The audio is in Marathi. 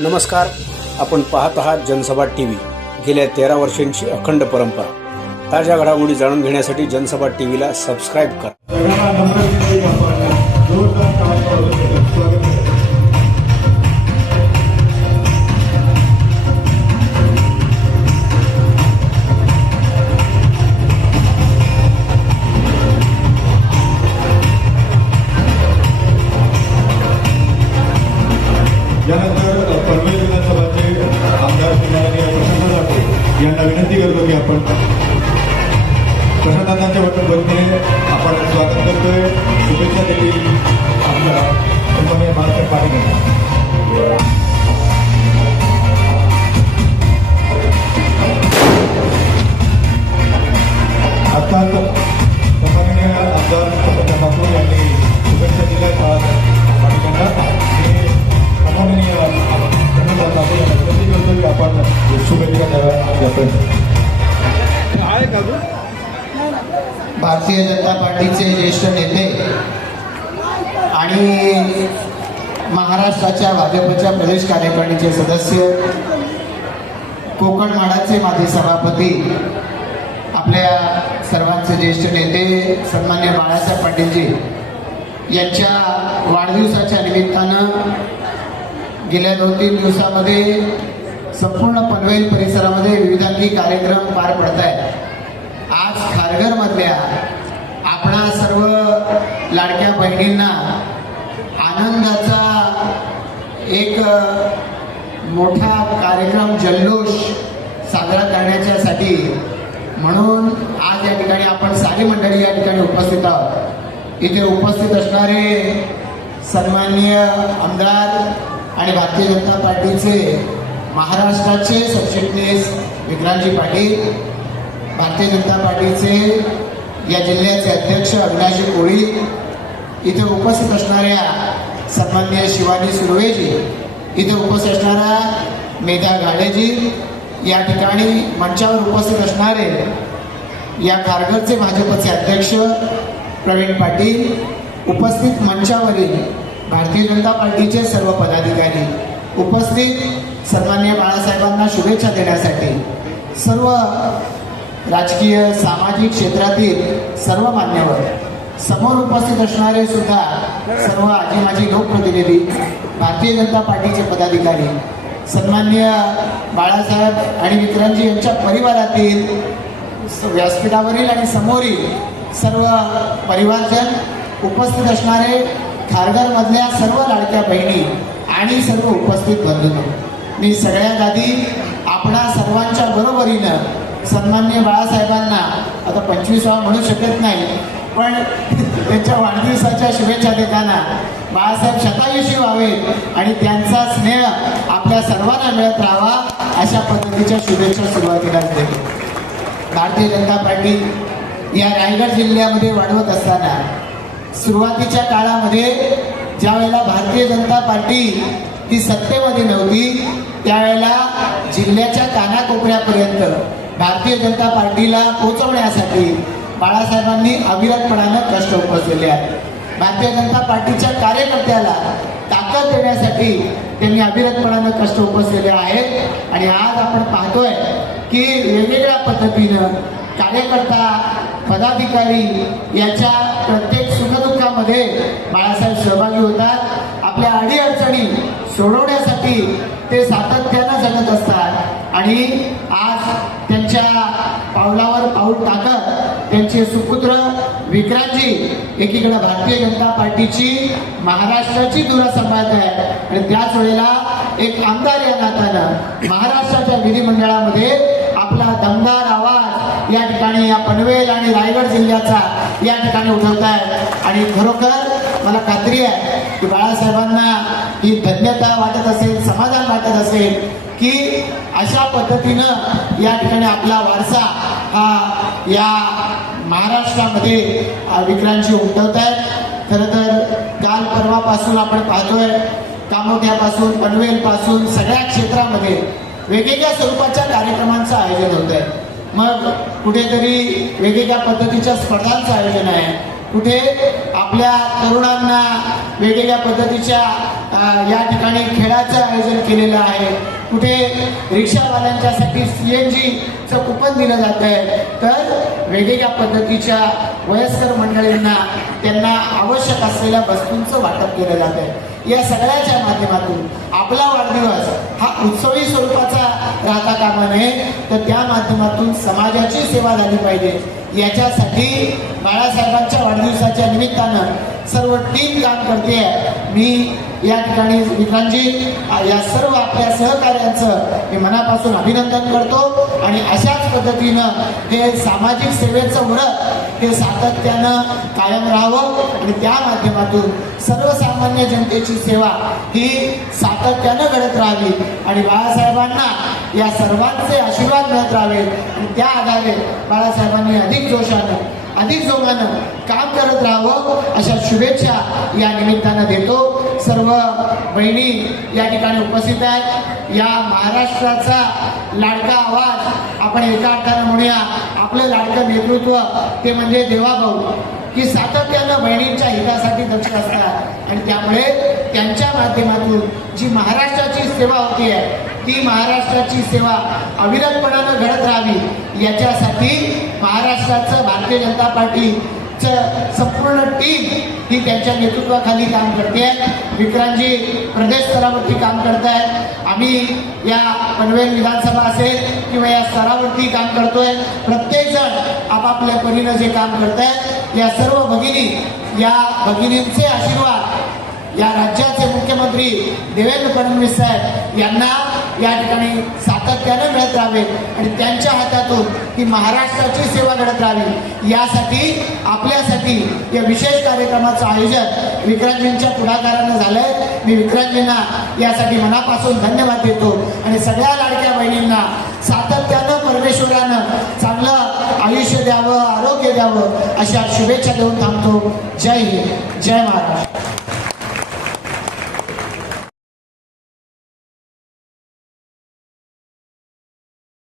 नमस्कार. आपण पाहत आहात जनसभा टी व्ही गेल्या तेरा वर्षांची अखंड परंपरा. ताज्या घडामोडी जाणून घेण्यासाठी जनसभा टी व्हीला सबस्क्राईब करा. अर्थात सन्माननीय आमदार ठाकूर यांनी शुभेच्छा दिल्या आणि सन्माननीय ठाकूर यांना विनंती करतो की आपण शुभेच्छा द्याव्या भारतीय जनता पार्टीचे ज्येष्ठ नेते आणि महाराष्ट्राच्या भाजपच्या प्रदेश कार्यकारिणीचे सदस्य कोकण माडाचे माजी सभापती आपल्या सर्वांचे ज्येष्ठ नेते सन्मान्य बाळासाहेब पाटीलजी यांच्या वाढदिवसाच्या निमित्तानं गेल्या दोन तीन दिवसामध्ये संपूर्ण पनवेल परिसरामध्ये विविधांगी कार्यक्रम पार पडत आहेत आज खारघरमधल्या आपणा सर्व लाडक्या बहिणींना आनंदाचा मोठा कार्यक्रम जल्लोष साजरा करण्याच्यासाठी म्हणून आज या ठिकाणी आपण सारी मंडळी या ठिकाणी उपस्थित आहोत. इथे उपस्थित असणारे सन्माननीय आमदार आणि भारतीय जनता पार्टीचे महाराष्ट्राचे सरचिटणीस विक्रांतजी पाटील भारतीय जनता पार्टीचे या जिल्ह्याचे अध्यक्ष अविनाशी कोळी इथे उपस्थित असणाऱ्या सन्मान्य शिवाजी सुर्वेजी इथे उपस्थित असणाऱ्या मेधा गाडेजी या ठिकाणी मंचावर उपस्थित असणारे या खारघरचे भाजपचे अध्यक्ष प्रवीण पाटील उपस्थित मंचावरील भारतीय जनता पार्टीचे सर्व पदाधिकारी उपस्थित सन्मान्य बाळासाहेबांना शुभेच्छा देण्यासाठी सर्व राजकीय सामाजिक क्षेत्रातील सर्व मान्यवर समोर उपस्थित असणारे सुद्धा सर्व आजी माजी लोकप्रतिनिधी भारतीय जनता पार्टीचे पदाधिकारी सन्मान्य बाळासाहेब आणि मित्रांजी यांच्या परिवारातील व्यासपीठावरील आणि समोरील सर्व परिवारजन उपस्थित असणारे खारघरमधल्या सर्व लाडक्या बहिणी आणि सर्व उपस्थित बंधू मी सगळ्यात आधी आपणा सर्वांच्या बरोबरीनं सन्मान्य बाळासाहेबांना आता पंचवीसावा म्हणू शकत नाही पण त्यांच्या वाढदिवसाच्या शुभेच्छा देताना बाळासाहेब शतायुषी व्हावे आणि त्यांचा स्नेह आपल्या सर्वांना मिळत राहावा अशा पद्धतीच्या शुभेच्छा सुरुवातीला देतो. भारतीय जनता पार्टी या रायगड जिल्ह्यामध्ये वाढवत असताना सुरुवातीच्या काळामध्ये ज्या वेळेला भारतीय जनता पार्टी ही सत्तेमध्ये नव्हती त्यावेळेला जिल्ह्याच्या कानाकोपऱ्यापर्यंत भारतीय जनता पार्टीला पोचवण्यासाठी बाळासाहेबांनी अविरतपणानं कष्ट उपसलेले आहेत. भारतीय जनता पार्टीच्या कार्यकर्त्याला ताकद देण्यासाठी त्यांनी अविरतपणानं कष्ट उपसलेले आहेत. आणि आज आपण पाहतोय की वेगवेगळ्या पद्धतीनं कार्यकर्ता पदाधिकारी याच्या प्रत्येक सुखदुःखामध्ये बाळासाहेब सहभागी होतात. आपल्या अडीअडचणी सोडवण्यासाठी ते सातत्यानं जगत असतात. आणि आज त्यांच्या पावलावर पाऊल टाकत त्यांचे सुपुत्र विक्रांतजी एकीकडे भारतीय जनता पार्टीची महाराष्ट्राची धुरा सांभाळत आहेत आणि त्याच वेळेला एक आमदार या नात्यानं महाराष्ट्राच्या विधिमंडळामध्ये आपला दमदार आवाज या ठिकाणी या पनवेल आणि रायगड जिल्ह्याचा या ठिकाणी उठवत आहेत आणि खरोखर मला खात्री आहे की बाळासाहेबांना ही धन्यता वाटत असेल समाधान वाटत असेल की अशा पद्धतीनं या ठिकाणी आपला वारसा हा या महाराष्ट्रामध्ये विक्रांची उमटवत आहेत खरं तर काल परवापासून आपण पाहतोय कामोठ्यापासून पनवेलपासून सगळ्या क्षेत्रामध्ये वेगवेगळ्या स्वरूपाच्या कार्यक्रमांचं आयोजन होत आहे मग कुठेतरी वेगवेगळ्या पद्धतीच्या स्पर्धांचं आयोजन आहे. कुठे आपल्या तरुणांना वेगवेगळ्या पद्धतीच्या या ठिकाणी खेळाचं आयोजन केलेलं आहे. कुठे रिक्षावाल्यांच्यासाठी सी एन जीचं कुपन दिलं जात आहे. तर वेगवेगळ्या पद्धतीच्या वयस्कर मंडळींना त्यांना आवश्यक असलेल्या वस्तूंचं वाटप केलं जात आहे. या सगळ्याच्या माध्यमातून आपला वाढदिवस हा उत्सवी स्वरूपाचा राहता कामा नये. तर त्या माध्यमातून समाजाची सेवा झाली पाहिजे. याच्यासाठी बाळासाहेबांच्या वाढदिवसाच्या निमित्तानं सर्व टीम काम करते मी या ठिकाणी मित्रांची या सर्व आपल्या सहकार्यांचं मी मनापासून अभिनंदन करतो आणि अशाच पद्धतीनं हे सामाजिक सेवेचं व्रत हे सातत्यानं कायम राहावं आणि त्या माध्यमातून सर्वसामान्य जनतेची सेवा ही सातत्यानं घडत राहावी आणि बाळासाहेबांना या सर्वांचे आशीर्वाद मिळत राहावेत आणि त्या आधारे बाळासाहेबांनी अधिक जोशानं अधिक जोमानं काम करत राहावं अशा शुभेच्छा या निमित्तानं देतो. सर्व बहिणी या ठिकाणी उपस्थित आहेत. या महाराष्ट्राचा लाडका आवाज आपण एका अर्थानं म्हणूया. आपलं लाडकं नेतृत्व ते म्हणजे देवाभाऊ. की सातत्यानं बहिणींच्या हितासाठी दक्ष असतात. आणि त्यामुळे त्यांच्या माध्यमातून जी महाराष्ट्राची सेवा होती आहे ती महाराष्ट्राची सेवा अविरतपणानं घडत राहावी याच्यासाठी महाराष्ट्राचं भारतीय जनता पार्टी संपूर्ण टीम ही त्यांच्या नेतृत्वाखाली काम करते. विक्रांतजी प्रदेश स्तरावरती काम करत आहेत आम्ही या पनवेल विधानसभा असेल किंवा या स्तरावरती काम करतोय प्रत्येक जण आपापल्या परीनं जे काम करतायत या सर्व भगिनी या भगिनींचे आशीर्वाद या राज्याचे मुख्यमंत्री देवेंद्र फडणवीस साहेब यांना या ठिकाणी सातत्यानं मिळत राहावे आणि त्यांच्या हातातून ही महाराष्ट्राची सेवा घडत राहावी. यासाठी आपल्यासाठी या विशेष कार्यक्रमाचं आयोजन विक्रांतजींच्या पुढाकारानं झालंय. मी विक्रांतजींना यासाठी मनापासून धन्यवाद देतो. आणि सगळ्या लाडक्या बहिणींना सातत्यानं परमेश्वरानं चांगलं आयुष्य द्यावं आरोग्य द्यावं अशा शुभेच्छा देऊन थांबतो. जय हिंद. जय महाराष्ट्र.